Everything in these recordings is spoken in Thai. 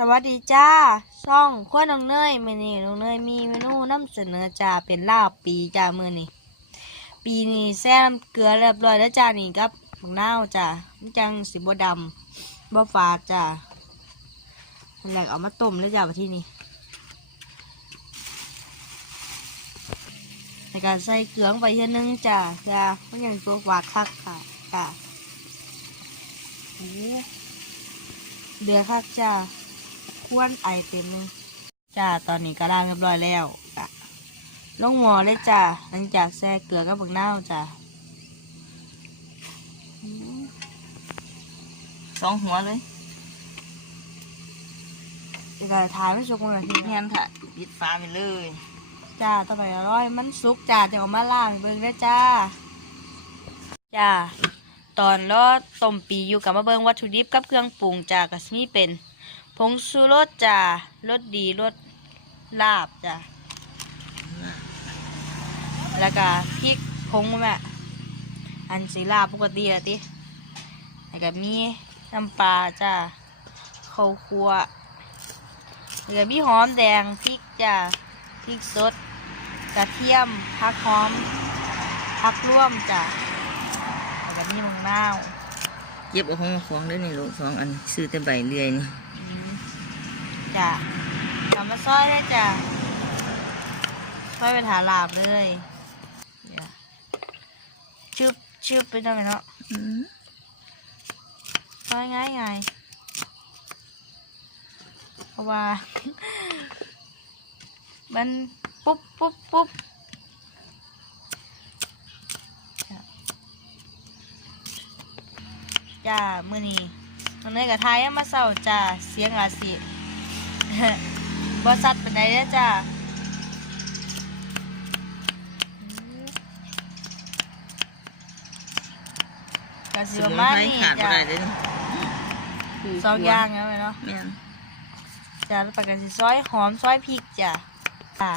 สวัสดีจ้าช่องขั้วน้องเนยมือนี้น้องเนยมีเมนูนำเสนอจ้าเป็นลาบปีจ้ามือนี้ปีนี้แซ่น้ำเกลือเรียบร้อยแล้วจ้านี่กับบักนาจ้ามันจังสิบ่ดำบ่ฝาดจ้าแล้วก็เอามาต้มแล้วจ้าที่นี่ในการใส่เกลือไปเท่านึงจ้าจ้ามันยังตัวฝาดคักค่ะจ้าเดือดคักจ้า ควรไอเต็มเลยจ้าตอนนี้ก็ล้างเรียบร้อยแล้วจ้ะลงหม้อเลยจ้าหลังจากแช่เกลือกับบักนาวจ้าสองหัวเลยเดี๋ยวก็ถ่ายไม่สุกเลยทีแม่นถ่ะปิดฟ้าไปเลยจ้าต่อไปอร่อยมันสุกจ้าจะเอามาล้างเบิ่งได้อจ้าจ้าตอนรอต้มปีอยู่กับมาเบิ่งวัตถุดิบกับเครื่องปรุงจ้าก็สิมีเป็น ผงชูรสจ้ารสดีรสลาบจ้าแล้วก็พริกผงแม่อันสีลาบปกติอะติแล้วก็มีน้ำปลาจ้าข้าวคั่วแล้วก็มีหอมแดงพริกจ้าพริกสดกระเทียมผักหอมผักร่วมจ้าแล้วก็มีมะนาวเย็บเอาของของได้นี่ลูกสองอันซื้อแต่ใบเลื่อยนี่ จ้าทำมาซอยได้จ้าซอยไปถาลาบเลยเดี๋ยวชึบชึบไปหน่อยเนาะอืมง่ายง่ายง่ายเพราะว่า มันปุ๊บปุ๊บปุ๊บจ้า มือนี้ตอนนี้กับทายยังมาเศร้าจ้า เสียงอาจสิ บอสัตว์เป็นไดเด้อจ้าก็สสิประมุนมาณไพรนี้ขาดบ่จ้าได้เลยนี่สองอย่างแล้วไหมเนาะแม่นจ้าต่อไปกันสิซอยหอมซอยพริกจ้ะจ้า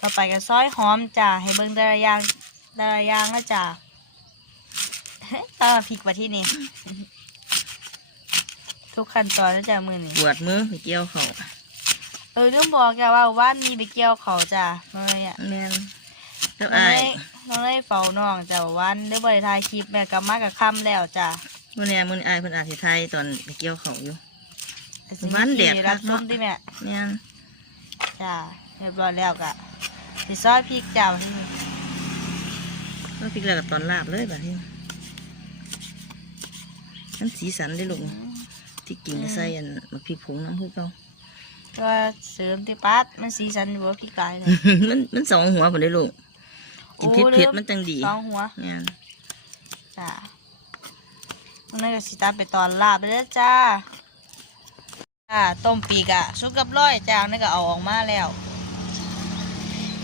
ต่อไปกันซอยหอมจ้าให้เบิ่งแต่ละอย่างแต่ละอย่างแล้วจ้าตามมาพริกมาที่นี่ ทุกขั้นตอนแล้วจ้ามือนี่ปวดมือไปเกี่ยวเขาเออเรื่องบอกจ้าว่าว่านมีไปเกี่ยวเขาจ้าน้องเลยอะแม่นแล้วน้องอาเลยยน้องเลยเฝ้าน้องจ้าว่าวันได้บริทายคลิปแม่กลับมากับค่ำแล้วจ้ามื้อนี้มื้อนี้อายเพิ่นอาจสิไทยตอนไปเกี่ยวเขาอยู่ วันแดดคัรักบเนาะส้มที่แม่แม่นจ้าเรียบร้อยแล้วกะสิซอยพริกจ้าที่นี่แล้วพริกแล้วก็ตอนลาบเลยบัดนี้มันสีสันได้ลูก ที่กิ่งก็ใส่อันมะพริกผงน้ำคือเก่าก็เสริมที่ปัดมันสีสันอยู่ว่าพี่กายเลย มันมันสองหัวพุ่นได้ลูกกินเผ็ดเผ็ดๆมันจังดีสองหัวแม่นจ้ามันนั่นก็สิตามไปตอนลาบไปแล้วจ้าจ้าต้มปีกอะสุกกับร้อยจ้านั่นก็เอาออกมาแล้ว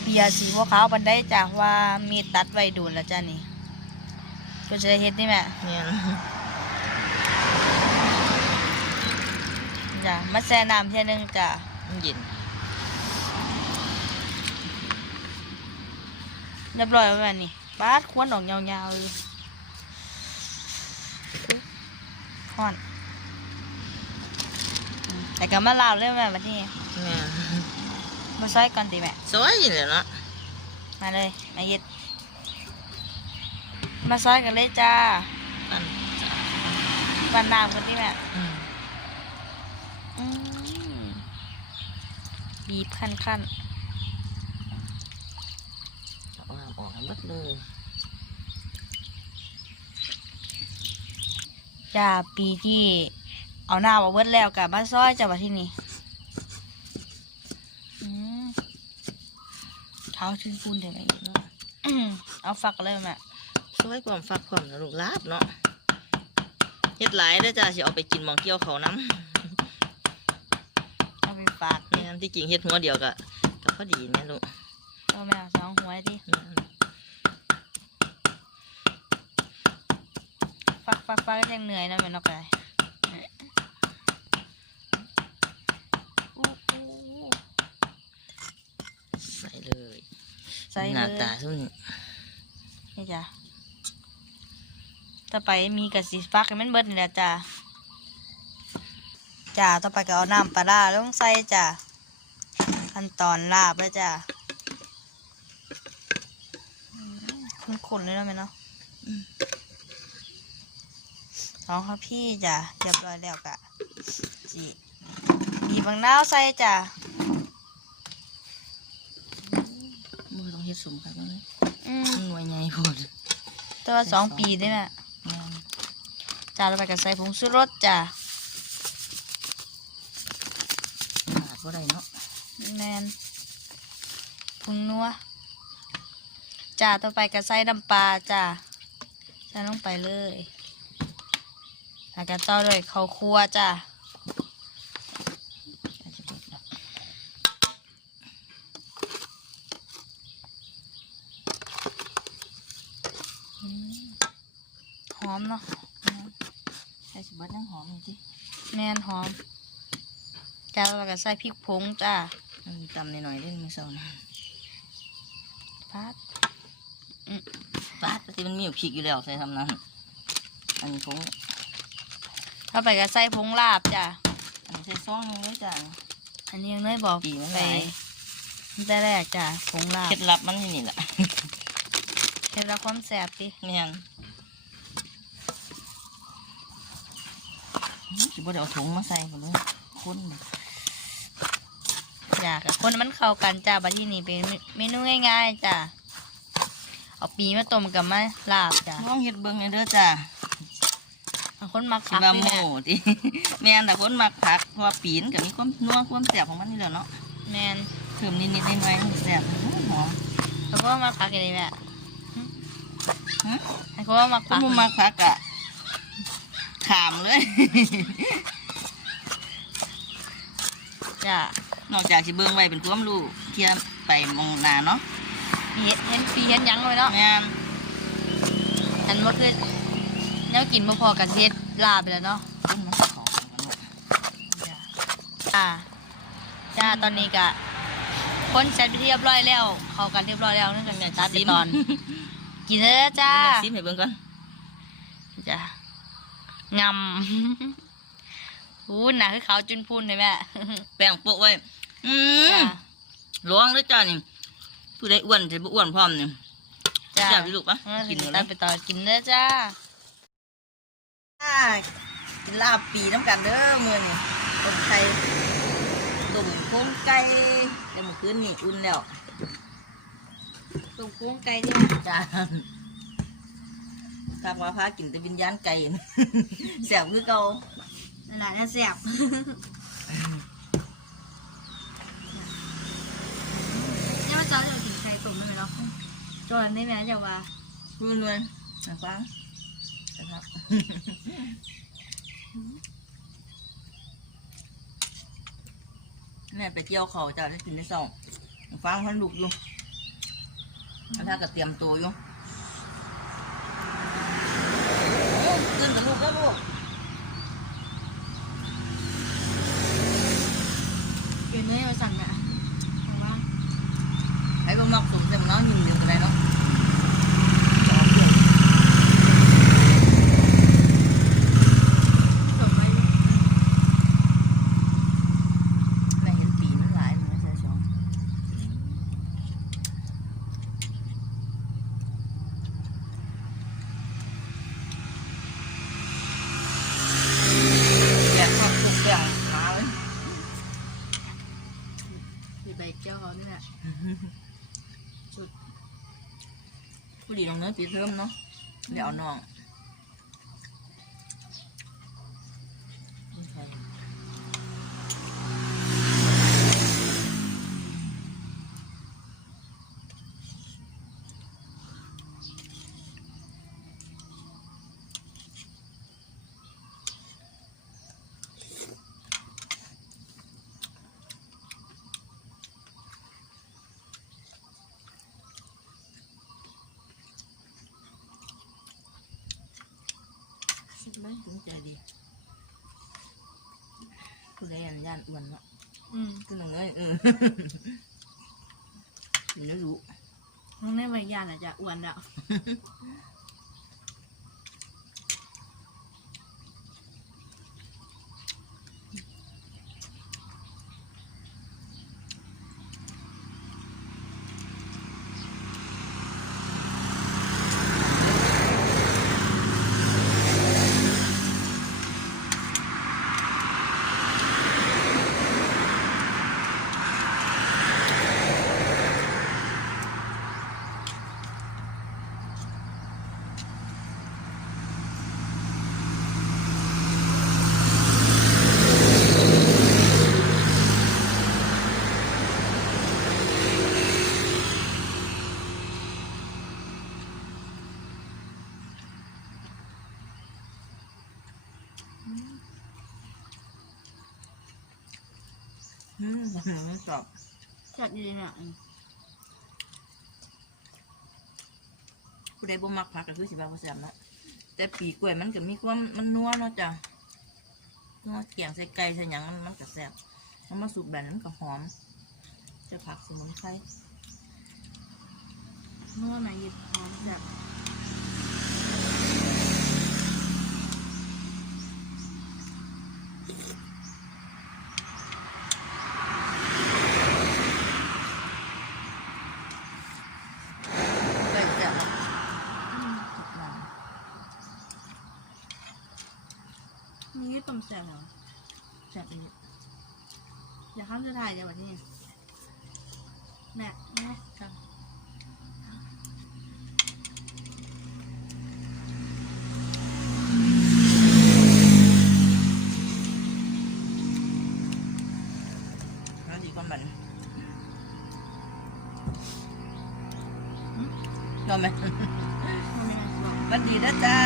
เปียสีขาวๆบันไดจ้าว่ามีตัดไว้ดูนแล้วจ้านี่ก็จะได้เฮ็ดนี่แม่แม่น จ้ามาแช่น้ำเท่ยหนึงจ้ามันเย็นเรียบร้อยแล้วแม่นี่ปาดควนออกยาวๆเลยค่อนอืมแต่ก็มาลาวเลยแม่บัดนี้ แม่นมาซอยก่อนติแม่ สวยอยู่เลยเนาะมาเลย มาเย็ด มาซอยกันเลยจ้าอันวันน้ำกันติแม่ อืมอืม บีบขั้นขั้นเอาน้ำออกให้หมดเลยๆจ้าปีที่เอาหน้ามาเบิดแล้วกับมาซอยจ้าวันที่นี่อืมเท้าชื้นปูนเดี๋ยวแม่เย็ดเนาะอืมเอาฝักเลยแม่สวยความฟักความนะลูกลาบเนาะเฮ็ดหลายเด้อจ้าสิเอาไปกินหมองเกี่ยวเขาวน้เอาไป ฝากำแม่นที่จริงเฮ็ดหัวเดียวก็ก็พอดีแม่ลูกเอาแม่เอาสองหัวดิแม่นฟักฟักฟักก็ยังเหนื่อยนะแม่นกเลยอู้อู้อู้ใส่เลยใส่หเลน้ายตาซุ่มนี้นี่จ้ะต่อไปมีกระสีฟักให้มันเบิดนี่แหละจ้ะจ้าต่อไปก็เอาน้ำปลาร้าลงใส่จ้า ขั้นตอนลาบแล้วจ้าคุ้นๆเลยเนาะแม่เนาะท้องครับพี่จ้าเรียบร้อยแล้วกะจีบีบบางนาวใส่จ้ามือต้องเฮ็ดสมครับเลยอืมหน่วยใหญ่โพดตัวสองปีได้น่ะแม่นจ้าต่อไปก็ใส่ผงชูรสจ้าขาดบ่ได้เนาะ แมนผงนัวจ้าต่อไปก็ใส่น้ำปลาจ้าใส่ลงไปเลยแล้วก็ต่อด้วยข้าวคั่วจ้าอาจจะเบิดแล้วหอมเนาะใส่สิเบิดยังหอมอยู่ติแมนหอมจ้าต่อไปก็ใส่พริกผงจ้ามันมี ตำหน่อยๆเด้มื้อเช้านะพัดปาดปกติมันมีอยู่พริกอยู่แล้วใส่ทำนั้น อันนี้ผงต่อไปก็ใส่ผงลาบจ้าอันนี้ใส่ซองหนึงเลยจ้ะอันนี้ยังเลยบอกปีมันไปหลายแต่แรกจ้าผงลาบเคล็ดลับมันที่นี่แหละเห็นแล้วความแสบดิแม่นอื้อสิบ่ได้เอาถุงมาใส่พุ่นเลยคนเลย อยากกับคนมันเข้ากันจ้าบัดที่นี่เป็นเมนูง่ายๆจ้าเอาปีมาต้มกับมะลาบจ้าลองเฮ็ดเบิ่งให้เด้อจ้ะบางคนมักสิผักว่านี่โม่แม่ติแม่นแต่คนมักผักเพราะว่าปีนก็มีความนัวความแซ่บของมันนี่แหละเนาะแมนเพิ่มนิดๆหน่อยๆให้แซ่บหอมแล้วก็มักผักอะไรแม่หึให้เขาว่ามักๆคผันกบ่มักผักอะขามเลยจ้า นอกจากสิเบิ่งไว้เป็นความรู้เที่ยไปมองหน้าเนาะปีเห็นเห็นปีเห็นหยังเลยเนาะแม่นอันว่าคือแนวกินบ่พอกันเฮ็ดลาบไปแล้วเนาะคนมันเข้ากันเนาะจ้าจ้าตอนนี้ก็คนเสร็จไปที่เรียบร้อยแล้ว เข้ากันเรียบร้อยแล้วนั่นก็แม่จ้าสิติดตอน กินเลยจ้าแม่ซิมให้เบิ่งก่อนจ้ะงำอู้หนาคือขาวจุนพูนเลยแม่แป้งโปะไว้ อืมจ้ะลองเด้อจ้านี่ผู้ใดอ้วนสิบ่อ้วนพร้อมนี่จ้ะแซ่บอยู่ลูกปะเออกินกิเลนยไปต่อกินเด้อจ้าอ่ากินลาบปีน้ำกันเด้อมื้อนี้คนไทยต้มโครงไก่แต่เมื่อคืนนี่อุ่นแล้วตุ่มกุ้งไก่เนี่ยจ้าถ้าว่าพากินแต่วิญญาณไก่แซ่บคือเก่านั่นแหละน่าแซ่บเนี่ยมาจ้าจะกินไก่ตุ่มได้ไหมเนาะ จอนได้ไหมจะว่ารุ่นเลยนะฟังนะครับแม่ไปเที่ยวเขาจะได้กินได้สองฟังพันลูกอยู่อันถ้าก็เตรียมตัวอยู่โอ้ขึ้นกับลูกแล้วลูก กินเนื้อมาสั่งอะว่า ไอ้บ่มักสุกแต่มันน้องยิ้มอยู่กันเลยเนาะ สมไหม แม่เห็นปีมันหลายมันไม่ใช่สองแยกครอบครัวแบ่งมาเลย มีใบเจ้าเขาเนี่ยแหละผู้ดีน้องเนื้อปีเทิมเนาะเดี๋ยวเอาน้องไม่ถึงใจดีผู้ใดอัน ย่านอ้วนเนาะอืมคือน้องเนื้อเออกินแล้วรู้น้องในใบยานอาจจะอ้วนแล้ว อืมกรอบแซ่บดีเนี่ยอืมผู้ใดบ่มักผักก็คือสิว่าบ่แซ่บเนาะแต่ปีกล้วยมันก็มีความมันนัวเนาะจ้ะนัวเกี่ยงใส่ไก่ใส่หยังมันมันก็แซ่บมันมาสุกแบบนั้นมันก็หอม จะผักสมุนไพรนัวไหนหยิบหอมแซ่บ ไก่แซ่บเนาะ อืม ทุกอย่าง นี่ต้มแซ่บเหรอแซ่บอีกอยากข้ามจะถ่ายเดี๋ยววันนี้แม่แม่ครับแล้วดีกว่ามันยอมไหมทำยังไงบอกสวัสดีนะจ้า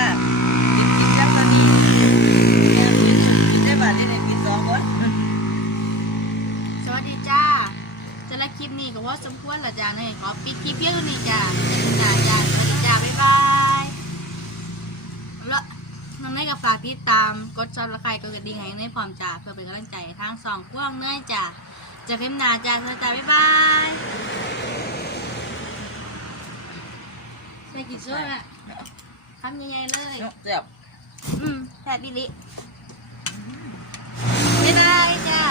ยังไงกับฝากติดตาม กดซับสไครต์กดกระดิ่งให้ในพร้อมจ่าเพื่อเป็นกำลังใจทางสองกล้องเนื่อยจ่าจะเข้มนาจ่าสตาร์บ๊ายบายใส่กี่ชั่วอะทำยังไงเลย เจ็บอืมแผลบิลิบ๊ายบายจ้า